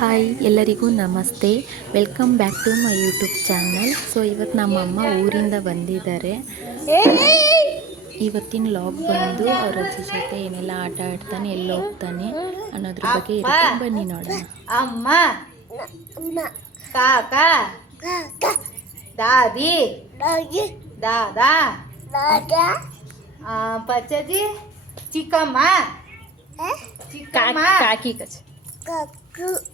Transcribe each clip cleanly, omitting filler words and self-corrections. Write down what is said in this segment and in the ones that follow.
Hi ಎಲ್ಲರಿಗೂ ನಮಸ್ತೆ. Welcome back to my YouTube channel. So ಇವತ್ತು ನಮ್ಮಮ್ಮ ಊರಿಂದ ಬಂದಿದ್ದಾರೆ. ಇವತ್ತಿನ ಲಾಗ್ ಬಂದು ಅವ್ರ ಅಜ್ಜಿ ಜೊತೆ ಏನೆಲ್ಲ ಆಟ ಆಡ್ತಾನೆ, ಎಲ್ಲಿ ಹೋಗ್ತಾನೆ ಅನ್ನೋದ್ರ ಬಗ್ಗೆ ಇರುತ್ತೆ. ಬನ್ನಿ ನೋಡೋಣ. ಅಮ್ಮ, ಕಾಕ, ದಾದಿ, ದಾದಾ, ಪಚ್ಚಜಿ, ಚಿಕ್ಕಮ್ಮ, ಚಿಕ್ಕಮ್ಮ, ಕಾಕಿ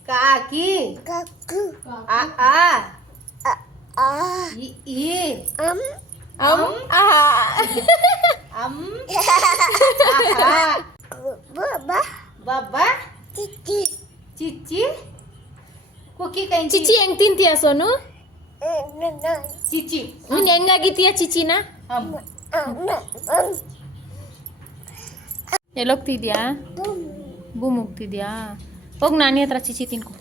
ಕಾಕಿ, ಆ ಈ ಅಮ್ ಬಬ್ಬ, ಚಿಚ್ಚಿ, ಕುಕ್ಕಿ ಕೈ ಚಿಚ್ಚಿ ಹೆಂಗ್ ತಿಂತೀಯ ಸೋನು? ಚಿಚ್ಚಿ ನೀನ್ ಹೆಂಗಾಗಿತ್ತೀಯ ಚಿಚಿನ? ಎಲ್ಲೋಗ್ತಿದ್ಯಾ? ಬೂಮ್ ಹೋಗ್ತಿದ್ಯಾ? ಹೋಗಿ ನಾನಿ ಹತ್ರ ಚಿಚಿ ತಿನ್ಕೊ.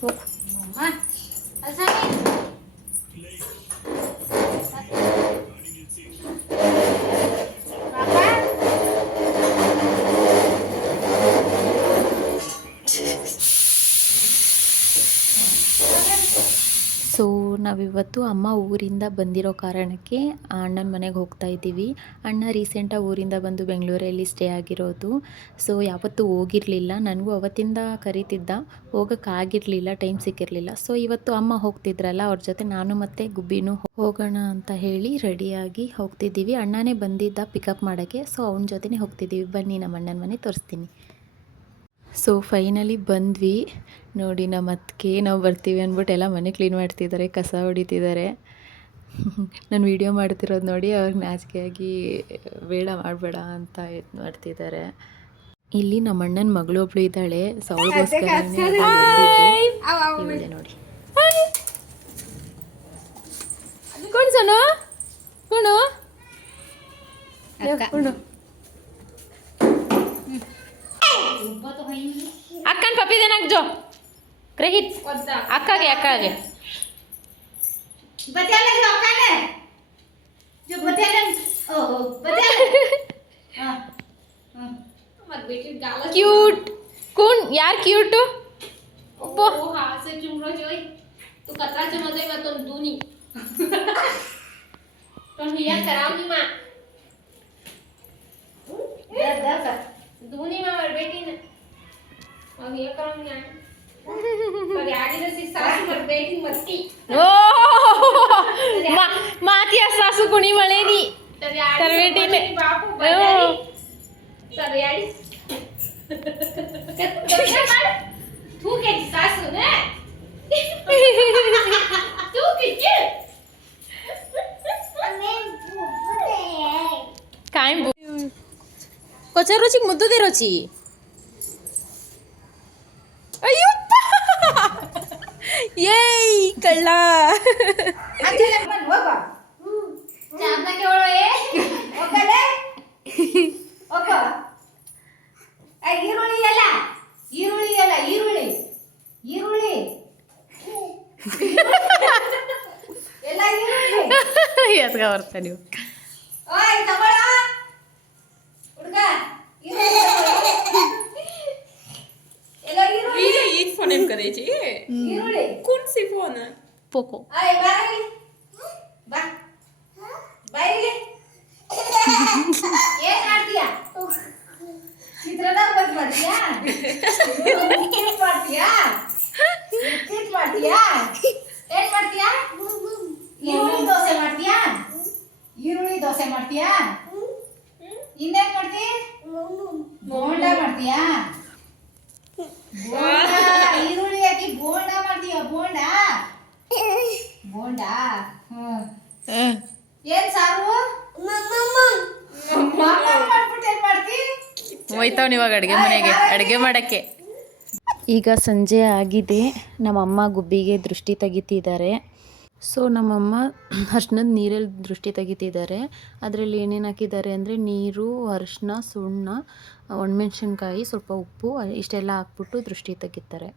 ಹೋಗು. ಸೊ ನಾವಿವತ್ತು ಅಮ್ಮ ಊರಿಂದ ಬಂದಿರೋ ಕಾರಣಕ್ಕೆ ಅಣ್ಣನ ಮನೆಗೆ ಹೋಗ್ತಾ ಇದ್ದೀವಿ. ಅಣ್ಣ ರೀಸೆಂಟಾಗಿ ಊರಿಂದ ಬಂದು ಬೆಂಗಳೂರಲ್ಲಿ ಸ್ಟೇ ಆಗಿರೋದು. ಸೊ ಯಾವತ್ತೂ ಹೋಗಿರಲಿಲ್ಲ. ನನಗೂ ಅವತ್ತಿಂದ ಕರೀತಿದ್ದ, ಹೋಗೋಕ್ಕಾಗಿರಲಿಲ್ಲ, ಟೈಮ್ ಸಿಕ್ಕಿರಲಿಲ್ಲ. ಸೊ ಇವತ್ತು ಅಮ್ಮ ಹೋಗ್ತಿದ್ರಲ್ಲ, ಅವ್ರ ಜೊತೆ ನಾನು ಮತ್ತು ಗುಬ್ಬಿನೂ ಹೋಗೋಣ ಅಂತ ಹೇಳಿ ರೆಡಿಯಾಗಿ ಹೋಗ್ತಿದ್ದೀವಿ. ಅಣ್ಣನೇ ಬಂದಿದ್ದ ಪಿಕಪ್ ಮಾಡೋಕ್ಕೆ. ಸೊ ಅವನ ಜೊತೆನೇ ಹೋಗ್ತಿದ್ದೀವಿ. ಬನ್ನಿ ನಮ್ಮ ಅಣ್ಣನ ಮನೆ ತೋರಿಸ್ತೀನಿ. ಸೊ ಫೈನಲಿ ಬಂದ್ವಿ. ನೋಡಿ ನಮ್ಮ ಅತ್ತಿಗೆ ನಾವು ಬರ್ತೀವಿ ಅಂದ್ಬಿಟ್ಟು ಎಲ್ಲ ಮನೆ ಕ್ಲೀನ್ ಮಾಡ್ತಿದ್ದಾರೆ, ಕಸ ಹೊಡಿತಿದ್ದಾರೆ. ನಾನು ವೀಡಿಯೋ ಮಾಡ್ತಿರೋದು ನೋಡಿ ಅವ್ರಿಗೆ ನಾಚಿಕೆಯಾಗಿ ಬೇಡ ಮಾಡಬೇಡ ಅಂತ ಇದು ಮಾಡ್ತಿದ್ದಾರೆ. ಇಲ್ಲಿ ನಮ್ಮ ಅಣ್ಣನ ಮಗಳು ಒಬ್ಳು ಇದ್ದಾಳೆ. ಸೊ ಅವಳಿಗೋಸ್ಕರನೇ ಇವಳೆ ನೋಡಿ. ಅಕ್ಕನ ಪಪ್ಪಿ ದೇನಾಗ ಜೋ ಗ್ರಹಿತ್ ಅಕ್ಕಗೆ क्यूट कौन यार क्यूट ओप्पो हां से चुमरो जोई तू कतरा चमदई मा तो दूनी तो हिया करावनी मा दर दूनी मा मर बेटी ने अब ये करावनी आ पर यारी से सासु मर बेटी मस्ती ओ मातिया सासु कुणी मळेनी तर बेटी ने बापू बनारी तर यारी तू के सासू ने तू किती काय कोचा रोची मुद्दू दे रोची अय्यो येई कळला अच्छा मन होगा चापना केवळ ये ओकले ओक ಈರುಳ್ಳಿ ಎಲ್ಲ ಈರುಳ್ಳಿ ಎಲ್ಲ ಈರುಳ್ಳಿ ಎತ್ಕ ಬರ್ತಾ ನೀವು ಓಯ್ ತಗೊಳ ಹುಡುಗ ಎಲ್ಲ ಈರುಳ್ಳಿ ಈ ಫೋನ್ ಏನ್ करे छी ಈರುಳ್ಳಿ कौन सी फोन है पोको आय ಬಾರಲಿ ಬಾ ಬಾಯಿಗೆ ಏನ್ ಮಾಡ್ತೀಯಾ ಚಿತ್ರದಾಗ ಬಂದ್ ಮಾಡ್ತೀಯಾ ಮಾಡ್ತೀಯಾ ಏನ್ ಮಾಡ್ತೀಯಾ ಈರುಳ್ಳಿ ದೋಸೆ ಮಾಡ್ತೀಯಾ ಇನ್ನೇನ್ ಮಾಡ್ತೀಯ ಬೋಂಡ ಮಾಡ್ತೀಯಾ ಈರುಳ್ಳಿ ಹಾಕಿ ಬೋಂಡ ಮಾಡ್ತೀಯ ಬೋಂಡ ಏನ್ ಸಾರು ಮಾಡ್ಬಿಟ್ಟು ಏನ್ ಮಾಡ್ತಿ ಹೋಯ್ತಾವ್ ಇವಾಗ ಅಡುಗೆ ಮಾಡೋಕ್ಕೆ. ಈಗ ಸಂಜೆ ಆಗಿದೆ. ನಮ್ಮಮ್ಮ ಗುಬ್ಬಿಗೆ ದೃಷ್ಟಿ ತೆಗಿತಿದ್ದಾರೆ. ಸೊ ನಮ್ಮಮ್ಮ ಅರ್ಶಿನದ ನೀರಲ್ಲಿ ದೃಷ್ಟಿ ತೆಗಿತಿದ್ದಾರೆ. ಅದರಲ್ಲಿ ಏನೇನು ಹಾಕಿದ್ದಾರೆ ಅಂದರೆ ನೀರು, ಅರಿಶಿನ, ಸುಣ್ಣ, ಒಣಮೆಣ್ಸಿನ್ಕಾಯಿ, ಸ್ವಲ್ಪ ಉಪ್ಪು ಇಷ್ಟೆಲ್ಲ ಹಾಕ್ಬಿಟ್ಟು ದೃಷ್ಟಿ ತೆಗಿತಾರೆ.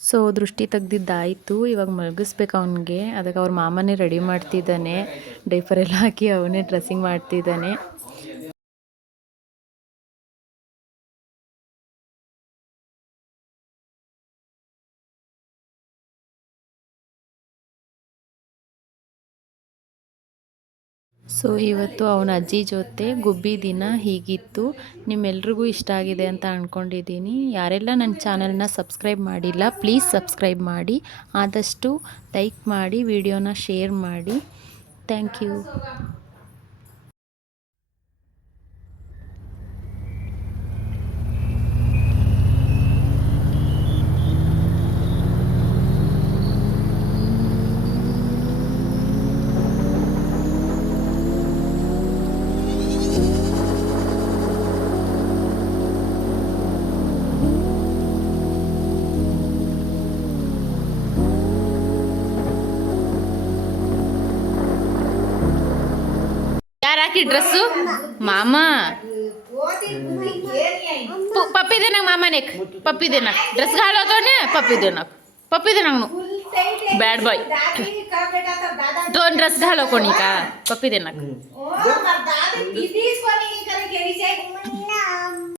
ಸೊ ದೃಷ್ಟಿ ತೆಗ್ದಿದ್ದಾಯಿತು. ಇವಾಗ ಮಲಗಿಸ್ಬೇಕು ಅವನಿಗೆ. ಅದಕ್ಕೆ ಅವ್ರ ಮಾಮನೇ ರೆಡಿ ಮಾಡ್ತಿದ್ದಾನೆ. ಡೈಪರ್ ಎಲ್ಲ ಹಾಕಿ ಅವನೇ ಡ್ರೆಸ್ಸಿಂಗ್ ಮಾಡ್ತಿದ್ದಾನೆ. ಸೊ ಇವತ್ತು ಅವನ ಅಜ್ಜಿ ಜೊತೆ ಗುಬ್ಬಿ ದಿನ ಹೀಗಿತ್ತು. ನಿಮ್ಮೆಲ್ರಿಗೂ ಇಷ್ಟ ಆಗಿದೆ ಅಂತ ಅಂದ್ಕೊಂಡಿದ್ದೀನಿ. ಯಾರೆಲ್ಲ ನನ್ನ ಚಾನಲ್ನ ಸಬ್ಸ್ಕ್ರೈಬ್ ಮಾಡಿಲ್ಲ ಪ್ಲೀಸ್ ಸಬ್ಸ್ಕ್ರೈಬ್ ಮಾಡಿ, ಆದಷ್ಟು ಲೈಕ್ ಮಾಡಿ, ವಿಡಿಯೋನ ಶೇರ್ ಮಾಡಿ. Thank you. ಯಾರು ಹಾಕಿ ಡ್ರೆಸ್ಸು ಮಾಮ पप्पी दे ना मामा ने पप्पी देना ड्रेस घालो तो ने पप्पी देना नु बैड बॉय दोन ड्रेस घालो कोणी का पप्पी देना दादा